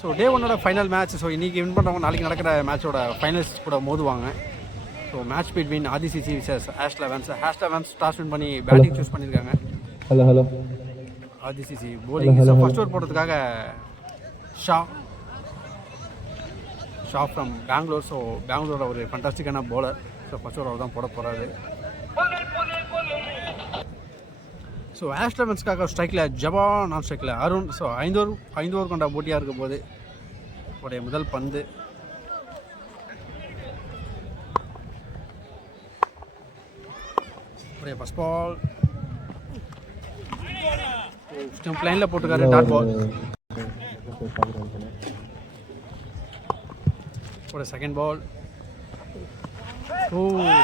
So day ஒன்னோட final match. So இன்றைக்கி win பண்ணுறவங்க நாளைக்கு நடக்கிற மேட்சோட ஃபைனல்ஸ் கூட மோதுவாங்க. ஸோ மேட்ச் பிட்வீன் ஆதிசிசி விசஸ் ஆஷ் லெவன்ஸ் டாஸ் வின் பண்ணி பேட்டிங் சூஸ் பண்ணியிருக்காங்க. ஹலோ ஆதிசிசி போலிங். ஸோ ஃபர்ஸ்ட் ஓவர் போடுறதுக்காக ஷா ஃப்ரம் பெங்களூர். ஸோ பெங்களூரோட ஒரு ஃபண்டாஸ்டிக்கான போலர். ஸோ ஃபர்ஸ்ட் ஓவர் தான் போட போகிறாரு. ஸோ ஆஷ் லெவன்ஸ்க்காக ஸ்ட்ரைக்கில் ஜவான், நான் ஸ்ட்ரைக்கில் அருண். ஸோ ஐந்து ஓவர் கொண்ட போட்டியாக இருக்கும் போது உடைய முதல் பந்து உடைய ஃபர்ஸ்ட் பால் ஸ்டம்ப் லைனில் போட்டுக்காரு. Dot ball. ஒரு செகண்ட் பால்.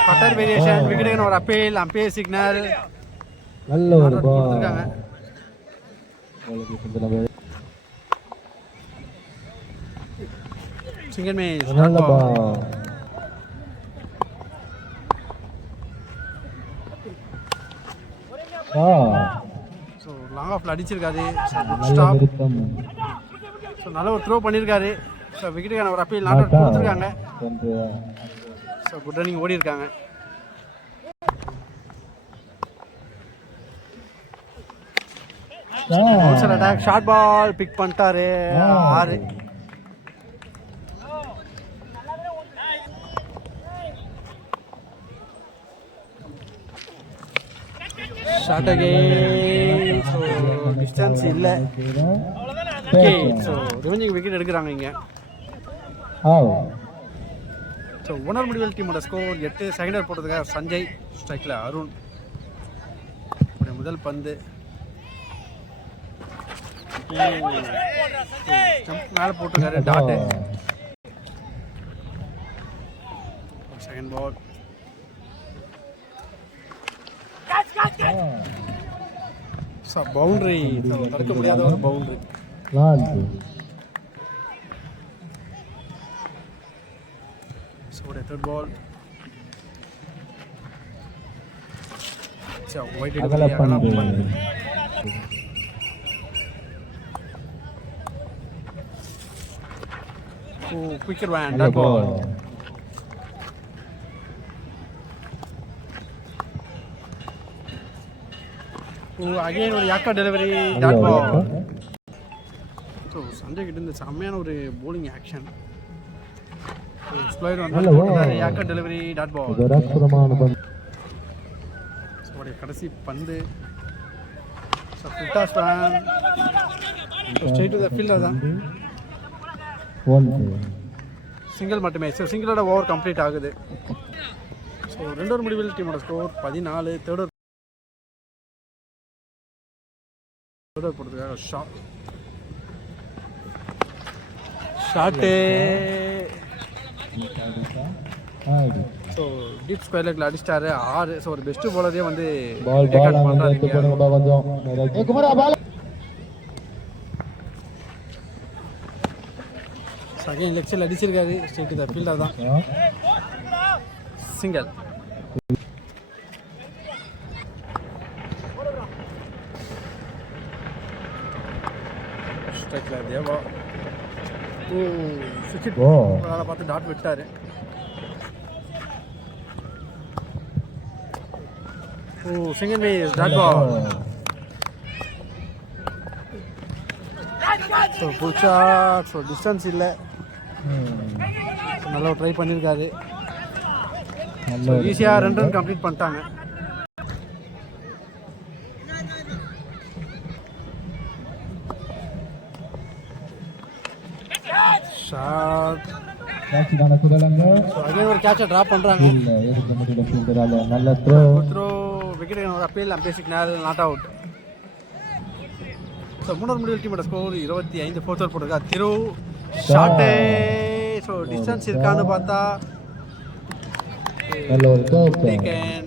Cutter variation. விக்கெட்டுக்கு ஒரு அப்பீல். Umpire signal. நல்ல ஒரு பால். Single miss. நல்ல பால். ஸோ லாங் ஆஃப்ல அடிச்சிருக்காரு. ஸ்டாப். ஸோ நல்ல ஒரு த்ரோ பண்ணியிருக்காரு. ஸோ விக்கெட்டுக்கான ஒரு அப்பீல் நாட் அவுட் கொடுத்துருக்காங்க. ஸோ குட் ரன்னிங் ஓடி இருக்காங்க. அட்டாக். ஷார்ட் பால் பிக் பண்ணிட்டாரு. 6. Short again. ஸோ டிஸ்டன்ஸ் இல்லை. ஓகே. ஸோ ரிவெஞ்சிங் விக்கெட் எடுக்கிறாங்க இங்கே. ஸோ ஓனர் முடிவல் டீமோட ஸ்கோர் 8. செகண்ட் ஓவர் போட்டதுக்காக சஞ்சய், ஸ்ட்ரைக்கில் அருண். முதல் பந்து மேலே போட்டிருக்காரு. டாட்டு. Second ball. பவுண்டரி. தடுக்க முடியாத ஒரு boundary. Third ball. Quicker one. That ball. Again ஒரு யாக்கா delivery. Dot ball. So Sanjay கிட்ட இருந்து செம்மையான ஒரு போலிங் ஆக்ஷன். ஸ்லோயர் வந்து யாக்கா டெலிவரி. Dot ball. கடைசி பந்து. ஸ்ட்ரெயிட் டு த ஃபீல்டர் தான். சிங்கிள் மட்டுமே. ஸோ சிங்கிளோட ஓவர் கம்ப்ளீட் ஆகுது. ஸோ 2 ஓவர் முடிவில் டீமோட ஸ்கோர் 14. தேர்ட் ஓவர் போடுறதுக்காக ஷாட்டு. ஸோ டீப் ஸ்கொயர் லெக்கில் அடிச்சிட்டாரு. 6. ஸோ ஒரு பெஸ்ட் போலரே வந்து செகண்ட் லெக் சைடில் அடிச்சிருக்காரு. ஸ்ட்ரெயிட் டு த ஃபீல்டர் தான். சிங்கிள். ஸ்ட்ரைக்கில் தேவா. பார்த்து டாட் விட்டாரு. Single miss. Dot ball. So pull shot. So distance இல்லை. நல்லா ட்ரை பண்ணியிருக்காரு. ஈஸியாக 2 ரன் கம்ப்ளீட் பண்ணிட்டாங்க. ஷாட். ஒரு கேட்சை ட்ராப் பண்ணுறாங்க. நல்ல த்ரோ. விக்கெட் ஒரு appeal. Umpire signal. Not out. So 3 over முடிவில் டீமோட ஸ்கோர் 25. ஃபோர்த் ஓவர் போட்டிருக்கா திரு. ஷாட்டு. ஸோ டிஸ்டன்ஸ் இருக்கான்னு பார்த்தா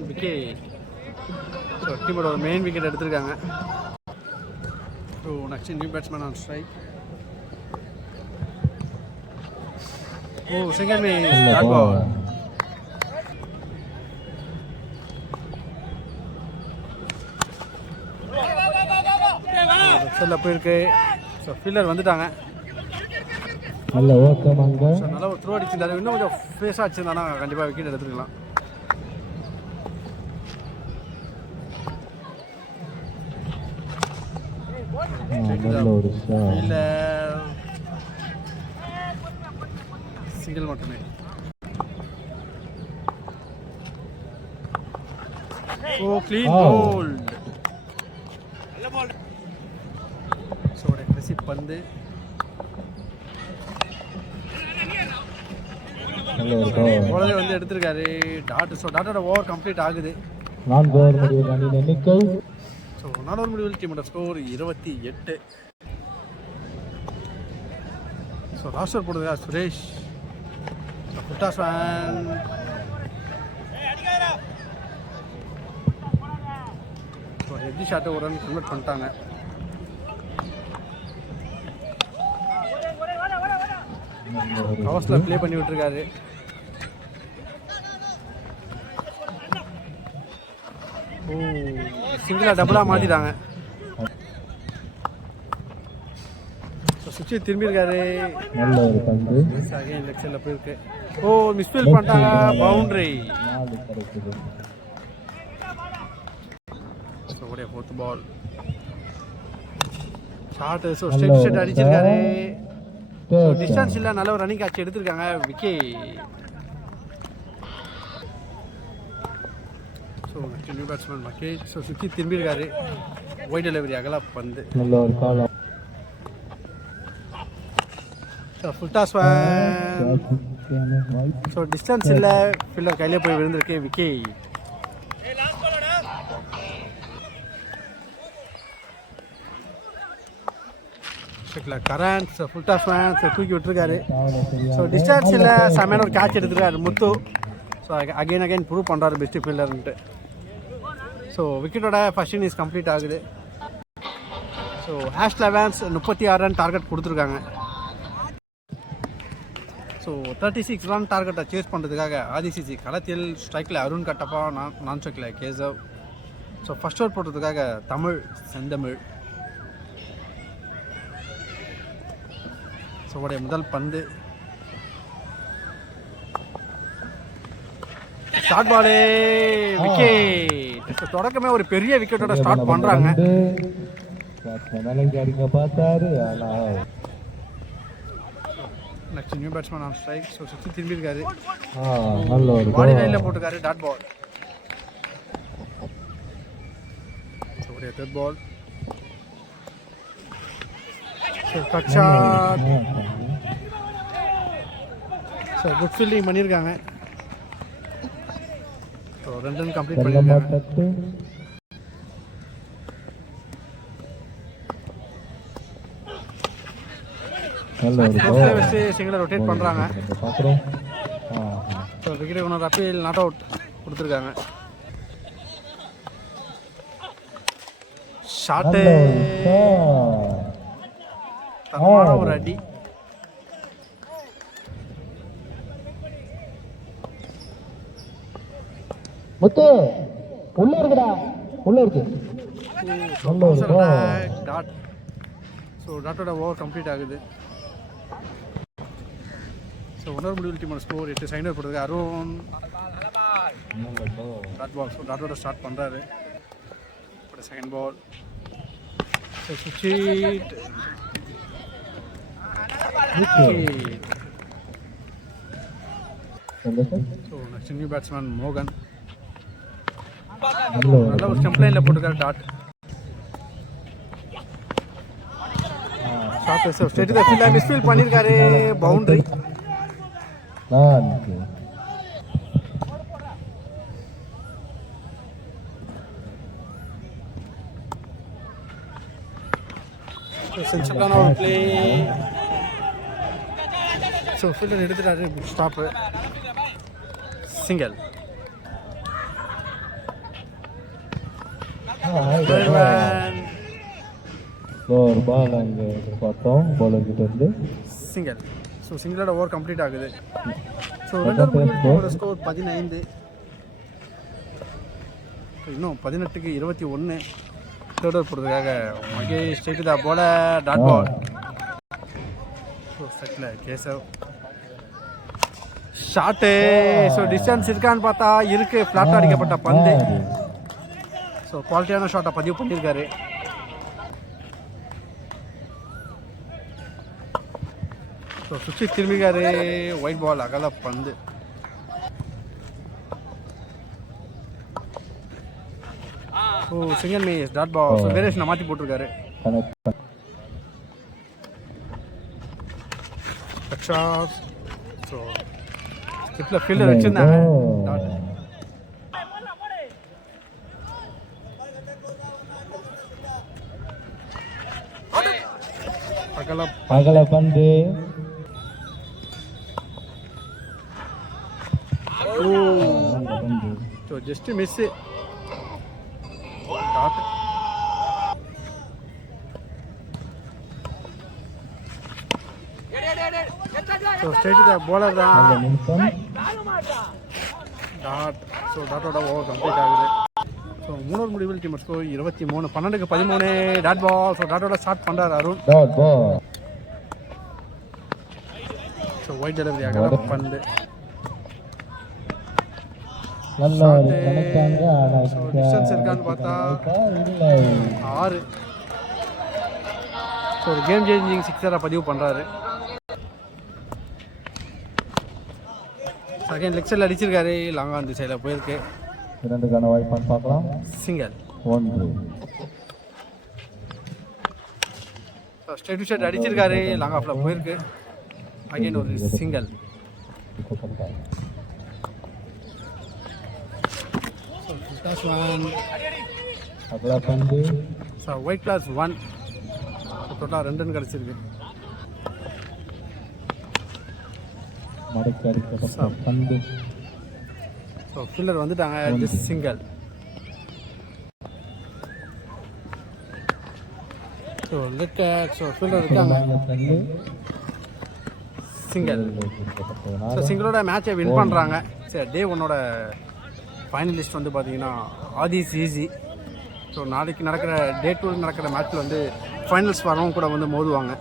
விக்கெட். ஸோ டீமோட ஒரு மெயின் விக்கெட் எடுத்திருக்காங்க. So next new batsman on strike. Single miss. Dot ball. செல்ல போயிருக்கு. ஸோ ஃபீல்டர் வந்துட்டாங்க. நல்ல ஓக்கம் அங்க. ஸோ நல்லா ஒரு த்ரோ அடிச்சிருந்தாரு. இன்னும் கொஞ்சம் ஃபேஸாக அடிச்சிருந்தானா கண்டிப்பாக விக்கெட் எடுத்துக்கலாம். நல்ல ஒரு இல்லை சிங்கிள் மட்டுமே. ஓ க்ளீன் போல்ட். ஸோ அக்ரெசிவ் பந்து. போலவே வந்து எடுத்திருக்காரு டாட். ஸோ டாட்டோட ஓவர் கம்ப்ளீட் ஆகுது. 4 ஓவர் முடிவில் அணியின் எண்ணிக்கை. ஸோ 4 ஓவர் முடிவில் டீமோட ஸ்கோர் 28. ஸோ லாஸ்ட் ஓவர் போடுறதா சுரேஷ். ஸோ புட்டாஸ் ஃபேன். ஸோ ஹெட்டி ஷாட்டை ஒரு ரன் கன்வெர்ட் பண்ணிட்டாங்க. ஹவுஸில் ப்ளே பண்ணி விட்டுருக்காரு. ஓ சிங்கிளாக டபுளாக மாற்றிட்டாங்க. ஸோ சுவிட்சை திரும்பியிருக்காரு. நல்ல ஒரு பந்து. அகைன் லெக் சைடில் போயிருக்கு. ஓ மிஸ்ஃபீல் பண்ணிட்டாங்க. பவுண்டரி. ஸோ உடைய 4th ball short. So straight shot அடிச்சிருக்காரு. டிஸ்டன்ஸ் இல்லை, நல்ல ஒரு ரன்னிங் கேட்ச் எடுத்திருக்காங்க. Wicket. So new batsman wicket. So சுற்றி திரும்பியிருக்காரு. ஒயிட் டெலிவரி அகலா பந்து. நல்ல ஒரு call. So full toss. So distance இல்லை, ஃபீல்டர் கையிலே போய் விழுந்திருக்கு. விக்கெட். கரண்ட் ஃபுல் டாஸ் தூக்கி விட்டுருக்காரு. ஸோ டிஸ்டன்ஸ் இல்லை, செமையான ஒரு கேட்ச் எடுத்துருக்காரு முத்து. ஸோ அகைன் ப்ரூவ் பண்ணுறாரு பெஸ்ட் ஃபீல்டர்ன்ட்டு. ஸோ விக்கெட்டோட ஃபர்ஸ்ட் இன்னிங்ஸ் கம்ப்ளீட் ஆகுது. So Ash elevens 36 run target கொடுத்துருக்காங்க. ஸோ 36 ரன் டார்கெட்டை சேஸ் பண்ணுறதுக்காக ஆதிசிசி களத்தில் ஸ்ட்ரைக்கில் அருண் கட்டப்பா, நான் ஸ்ட்ரைக்கில் கேசவ். ஸோ ஃபர்ஸ்ட் ஓவர் போடுறதுக்காக தமிழ் செந்தமிழ். ஸோ உடைய முதல் பந்து ஸ்டார்ட் பாலே விக்கெட். தொடக்கமே ஒரு பெரிய விக்கெட்டோட ஸ்டார்ட் பண்ணுறாங்க. Next new batsman on strike. So சுற்றி திரும்பியிருக்காரு. பாடி லைனில் போட்டுருக்காரு. Dot ball. ஸோ உடைய 3rd ball. So cut shot. So good fielding பண்ணியிருக்காங்க. ஸோ 2 ரன் கம்ப்ளீட் பண்ணியிருக்காங்க. வச்சு சிங்கிளை ரொட்டேட் பண்ணுறாங்க. ஸோ விக்கெட் கொண்டு அப்பீல் நாட் அவுட் கொடுத்துருக்காங்க. ஷாட்டு தரமான ஒரு அடி. முத்து உள்ள இருக்குடா, உள்ள இருக்கு. டாட். ஸோ டாட்டோட ஓவர் கம்ப்ளீட் ஆகுது. ஸோ 1 ஓவர் முடிவில் டீமோட ஸ்கோர் 8. சைன் ஓவர் போடுறதுக்கு அருண். Dot ball. ஸோ டாட்டோட ஸ்டார்ட் பண்ணுறாரு. Second ball. ஸோ சுவிட்ச். ஸோ நெக்ஸ்ட் நியூ பேட்ஸ்மேன் மோகன். நல்ல ஒரு ஸ்டம்ப் லைனில் போட்டுருக்காரு. Dot. So straight the fielder misfield பண்ணியிருக்காரு. பவுண்டரி. சென்சபிளான ஒரு பிளே. ஸோ ஃபீல்டர் எடுத்துட்டாரு. ஸ்டாப்பு. சிங்கிள். ஒரு பால் அங்கே பார்த்தோம் பவுலர்கிட்ட இருந்து. சிங்கிள். ஸோ சிங்கிளோட ஓவர் கம்ப்ளீட் ஆகுது. So 2 score 15. இன்னும் 18க்கு 21. 3rd ஓவர் போடுறதுக்காக மகேஷ் ஸ்ட்ரைட் தான் போல. Dot ball. So settle Keshav shot. So distance இருக்கான்னு பார்த்தா இருக்குது. ஃப்ளாட்டாக அடிக்கப்பட்ட பந்து. ஸோ குவாலிட்டியான ஷாட்டை பதிவு பண்ணியிருக்காரு. ஸோ சுற்றி திரும்பிக்காரு. ஒயிட் பால் அகல பந்து. Oh single miss dot ball. So வேரியேஷனை மாற்றி போட்டிருக்காரு. ஸோ ஸ்கிப்பில் ஃபீல்டர் வச்சுருந்தாங்க. டாட். அகல பந்து. So just miss. Dot. So straight bowler தான். டாட். ஸோ டாட்டோட ஓவர் கம்ப்ளீட் ஆகுது. ஸோ 3 முடிவில் டீம் ஸ்கோர் 23. 12க்கு 13 டாட் பால். ஸோ டாட்டோட ஸ்டார்ட் பண்ணுறாரு அருண். ஸோ ஒயிட் டெலிவரி ஆக பந்து. டிஸ்டன்ஸ் இருக்கான்னு பார்த்தா 6. ஸோ ஒரு கேம் சேஞ்சிங் சிக்ஸராக பதிவு பண்ணுறாரு. செகண்ட் லெக்சரில் அடிச்சிருக்காரு. லாங்கா அந்த சைடில் போயிருக்கு. 2 வாய்ப்பான்னு பார்க்கலாம். Single 1. So straight to straight அடிச்சிருக்காரு. லாங் ஆஃபில் போயிருக்கு. அகைன் ஒரு சிங்கல். அகல பந்து. ஸோ ஒயிட் கிளாஸ் 1. டோட்டலாக 2 ரன் கிடச்சிருக்கு. பந்து. ஸோ ஃபீல்டர் வந்துட்டாங்க. Just single. ஸோ லெட். ஸோ ஃபீல்டர் இருக்காங்க. சிங்கல். ஸோ சிங்கிளோட மேட்சை வின் பண்ணுறாங்க. சரி டே 1ஓட ஃபைனலிஸ்ட் வந்து பார்த்தீங்கன்னா ஆதிஸ் ஈஸி. ஸோ நாளைக்கு நடக்கிற டே 2 நடக்கிற மேட்ச்சில் வந்து ஃபைனல்ஸ் வரவங்க கூட வந்து மோதுவாங்க.